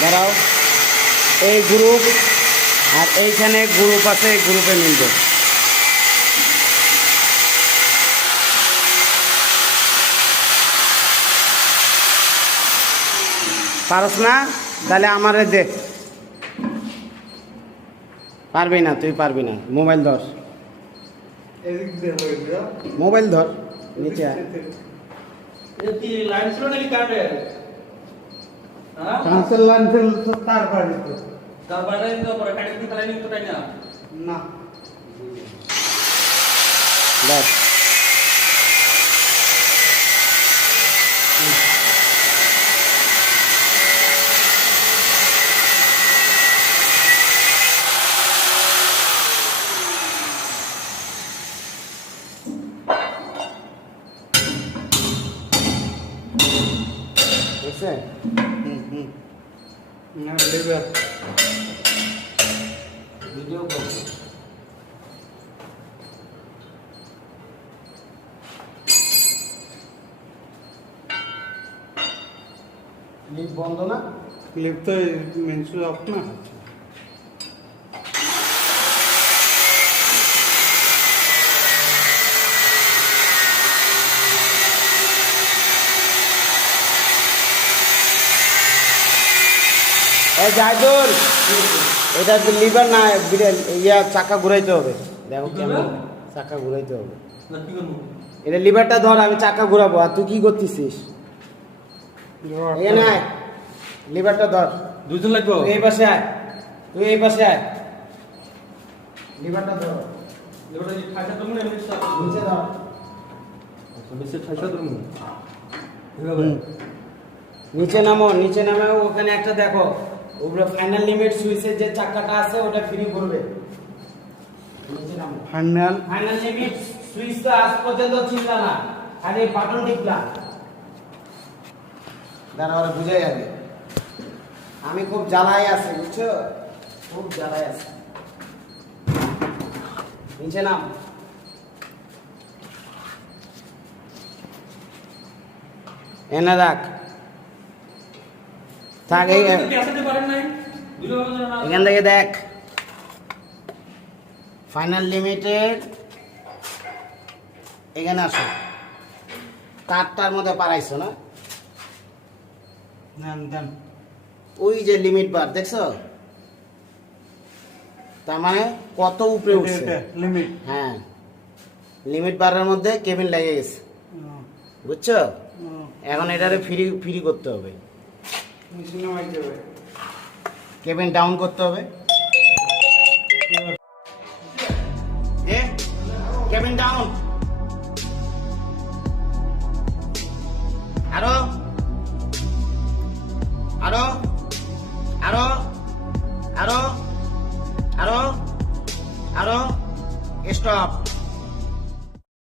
দাঁড়াও। এই গ্রুপ আর এইখানে গ্রুপ আছে এই গ্রুপে মিলবে। পারস না? তাহলে আমারে দে। পারবি না, তুই পারবি না। মোবাইল ধর। মোবাইল ধর, নিচে আয়। লাইন ছিল নাকি কারেন্টের হ্যাঁ কাঁচের লাইন তো তার বাড়ি তো। তার বাইরে দিতে পরে কাটে দিতে লাইন তো তাই না? না। হুম হুম না লেবার ভিডিও করব লিফট বন্ধ না ক্লিপ তো এই জায়দুল এটা লিভার না বিরে- ইয়া চাকা ঘুরাইতে হবে। দেখো কেমন চাকা ঘুরাইতে হবে। এটা লিভারটা ধর আমি চাকা ঘুরাবো আর তুই কি করতেছিস? এখানে আয় লিভারটা ধর। দুজন লাগবে? এই পাশে আয় তুই এই পাশে আয়। লিভারটা ধর। নিচে ধর। তো নিচে নামো নিচে নামে ওখানে একটা দেখো। উপরে ফাইনাল লিমিট সুইচের যে চাকাটা আছে ওটা ফ্রি করবে। ফাইনাল ফাইনাল লিমিট সুইচ তো আজ পর্যন্ত ছিল না। খালি বাটন টিপলা দাঁড়া ওরা বুঝে যাবে আমি খুব জ্বালায় আছি বুঝছ? খুব জ্বালায় আছি। নিচে নাম। এনে রাখ থাক এখান থেকে দেখ। ফাইনাল লিমিটেড এখানে আসো। কাঠটার মধ্যে পারাইছো না? ওই যে লিমিট বার দেখছ? তার মানে কত উপরে উঠছে? লিমিট হ্যাঁ। লিমিট বারের মধ্যে কেবিন লেগে গেছে। বুঝছ? এখন এটারে ফ্রি ফ্রি করতে হবে। কেবিন ডাউন করতে হবে। কেবিন ডাউন আরও। আরও। আরও। আরও। আরও। আরও। স্টপ